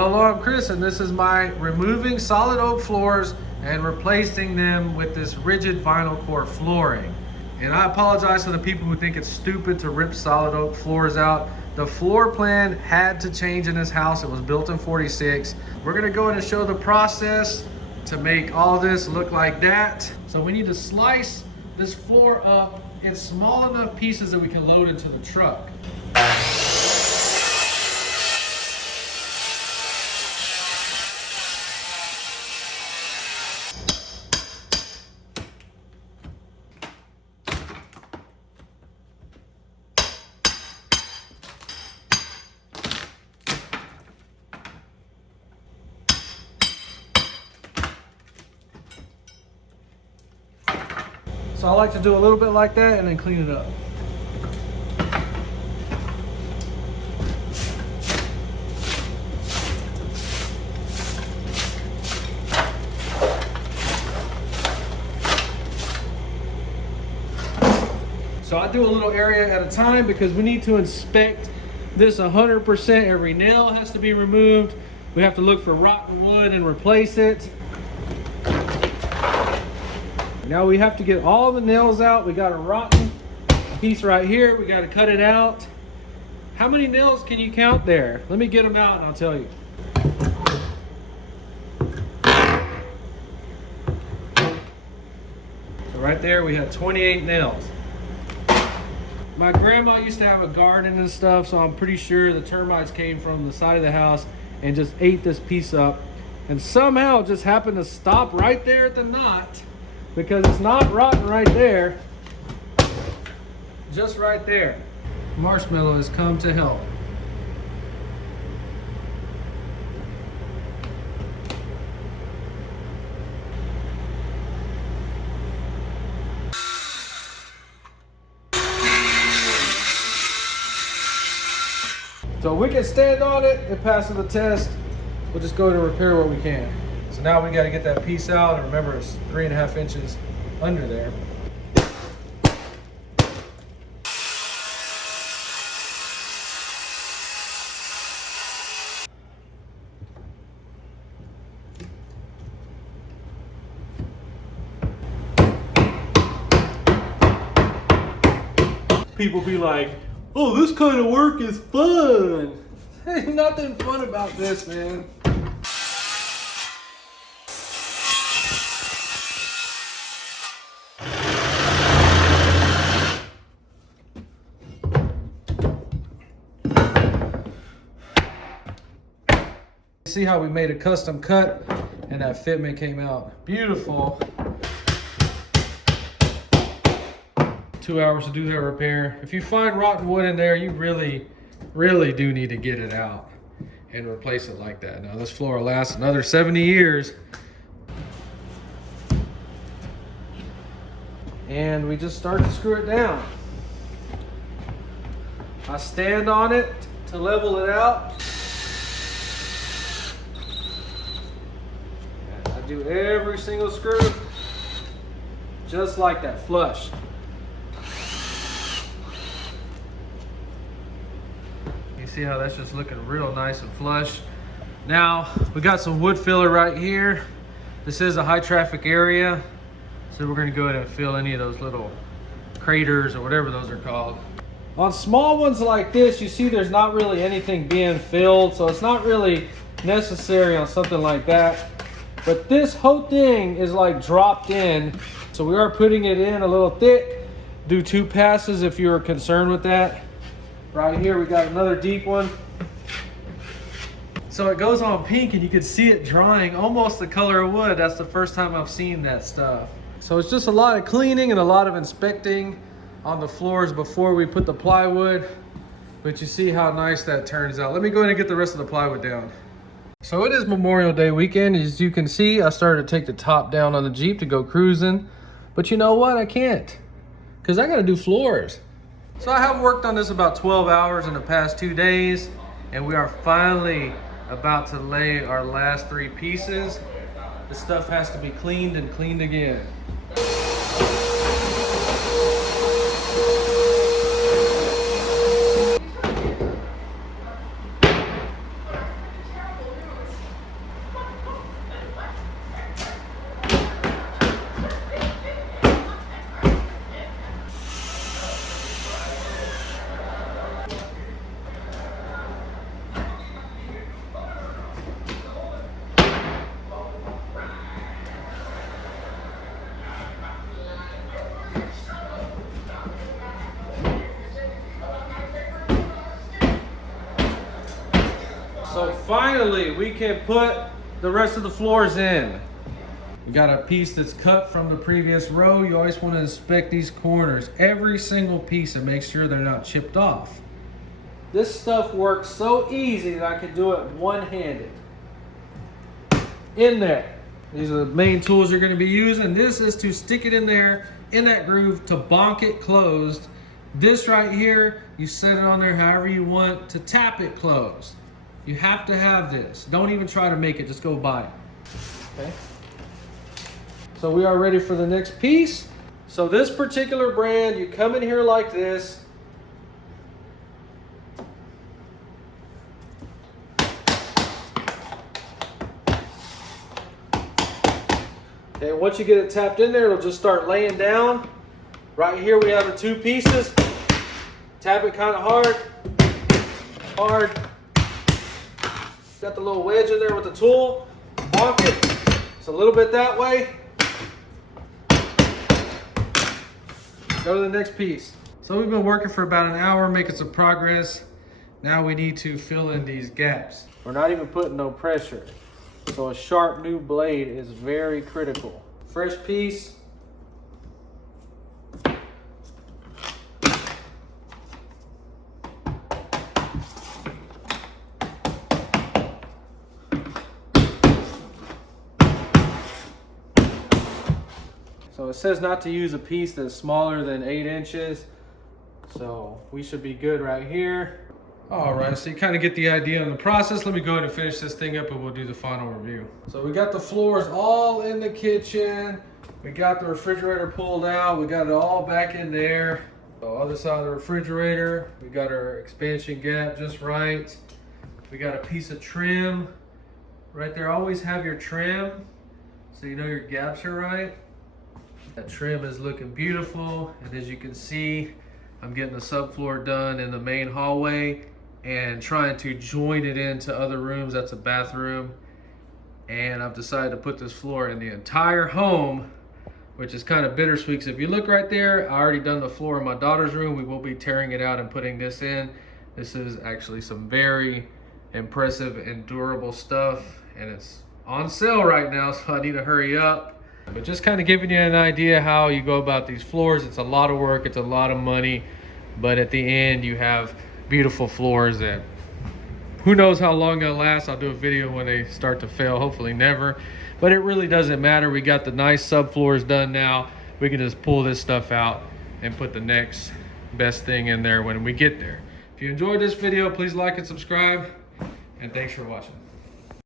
Well, hello, I'm Chris, and this is my removing solid oak floors and replacing them with this rigid vinyl core flooring. And I apologize to the people who think it's stupid to rip solid oak floors out. The floor plan had to change in this house. It was built in '46. We're gonna go in and show the process to make all this look like that. So we need to slice this floor up in small enough pieces that we can load into the truck. So I like to do a little bit like that and then clean it up. So I do a little area at a time because we need to inspect this 100%. Every nail has to be removed. We have to look for rotten wood and replace it. Now we have to get all the nails out. We got a rotten piece right here. We got to cut it out. How many nails can you count there? Let me get them out and I'll tell you. So right there we had 28 nails. My grandma used to have a garden and stuff, so I'm pretty sure the termites came from the side of the house and just ate this piece up, and somehow just happened to stop right there at the knot, because it's not rotten right there, just right there. Marshmallow has come to help. So we can stand on it, it passes the test. We'll just go to repair what we can. So now we got to get that piece out, and remember it's 3.5 inches under there. People be like, oh, this kind of work is fun. Ain't nothing fun about this, man. See how we made a custom cut and that fitment came out beautiful. 2 hours to do that repair. If you find rotten wood in there, you really do need to get it out and replace it like that. Now this floor will last another 70 years. And we just start to screw it down. I stand on it to level it out. I do every single screw just like that, flush. You see how that's just looking real nice and flush. Now we got some wood filler right here. This is a high traffic area, so we're going to go ahead and fill any of those little craters or whatever those are called. On small ones like this, you see there's not really anything being filled, so it's not really necessary on something like that. But this whole thing is like dropped in, so we are putting it in a little thick. Do 2 passes if you're concerned with that. Right here we got another deep one. So it goes on pink and you can see it drying almost the color of wood. That's the first time I've seen that stuff. So it's just a lot of cleaning and a lot of inspecting on the floors before we put the plywood. But you see how nice that turns out. Let me go ahead and get the rest of the plywood down. So it is Memorial Day weekend. As you can see, I started to take the top down on the Jeep to go cruising. But you know what? I can't, because I gotta do floors. So I have worked on this about 12 hours in the past 2 days, and we are finally about to lay our last 3 pieces. The stuff has to be cleaned and cleaned again. finally we can put the rest of the floors in. We got a piece that's cut from the previous row. You always want to inspect these corners, every single piece, and make sure they're not chipped off. This stuff works so easy that I can do it one-handed. In there. These are the main tools you're going to be using. This is to stick it in there, in that groove, to bonk it closed. This right here, you set it on there however you want to tap it closed. You have to have this. Don't even try to make it, just go buy it. Okay. So we are ready for the next piece. So this particular brand, you come in here like this. Okay, once you get it tapped in there, it'll just start laying down. Right here we have the two pieces. Tap it kind of hard. Hard. Got the little wedge in there with the tool. Bonk it. It's a little bit that way. Go to the next piece. So we've been working for about an hour, making some progress. Now we need to fill in these gaps. We're not even putting no pressure. So a sharp new blade is very critical. Fresh piece. So it says not to use a piece that's smaller than 8 inches. So we should be good right here. All right, so you kind of get the idea on the process. Let me go ahead and finish this thing up and we'll do the final review. So we got the floors all in the kitchen. We got the refrigerator pulled out. We got it all back in there. So other side of the refrigerator, we got our expansion gap just right. We got a piece of trim right there. Always have your trim so you know your gaps are right. That trim is looking beautiful. And as you can see, I'm getting the subfloor done in the main hallway and trying to join it into other rooms. That's a bathroom. And I've decided to put this floor in the entire home, which is kind of bittersweet. Because if you look right there, I already done the floor in my daughter's room. We will be tearing it out and putting this in. This is actually some very impressive and durable stuff. And it's on sale right now, so I need to hurry up. But just kind of giving you an idea how you go about these floors. It's a lot of work, it's a lot of money, but at the end you have beautiful floors that who knows how long they'll last. I'll do a video when they start to fail, hopefully never. But it really doesn't matter. We got the nice subfloors done now. We can just pull this stuff out and put the next best thing in there when we get there. If you enjoyed this video, please like and subscribe, and thanks for watching.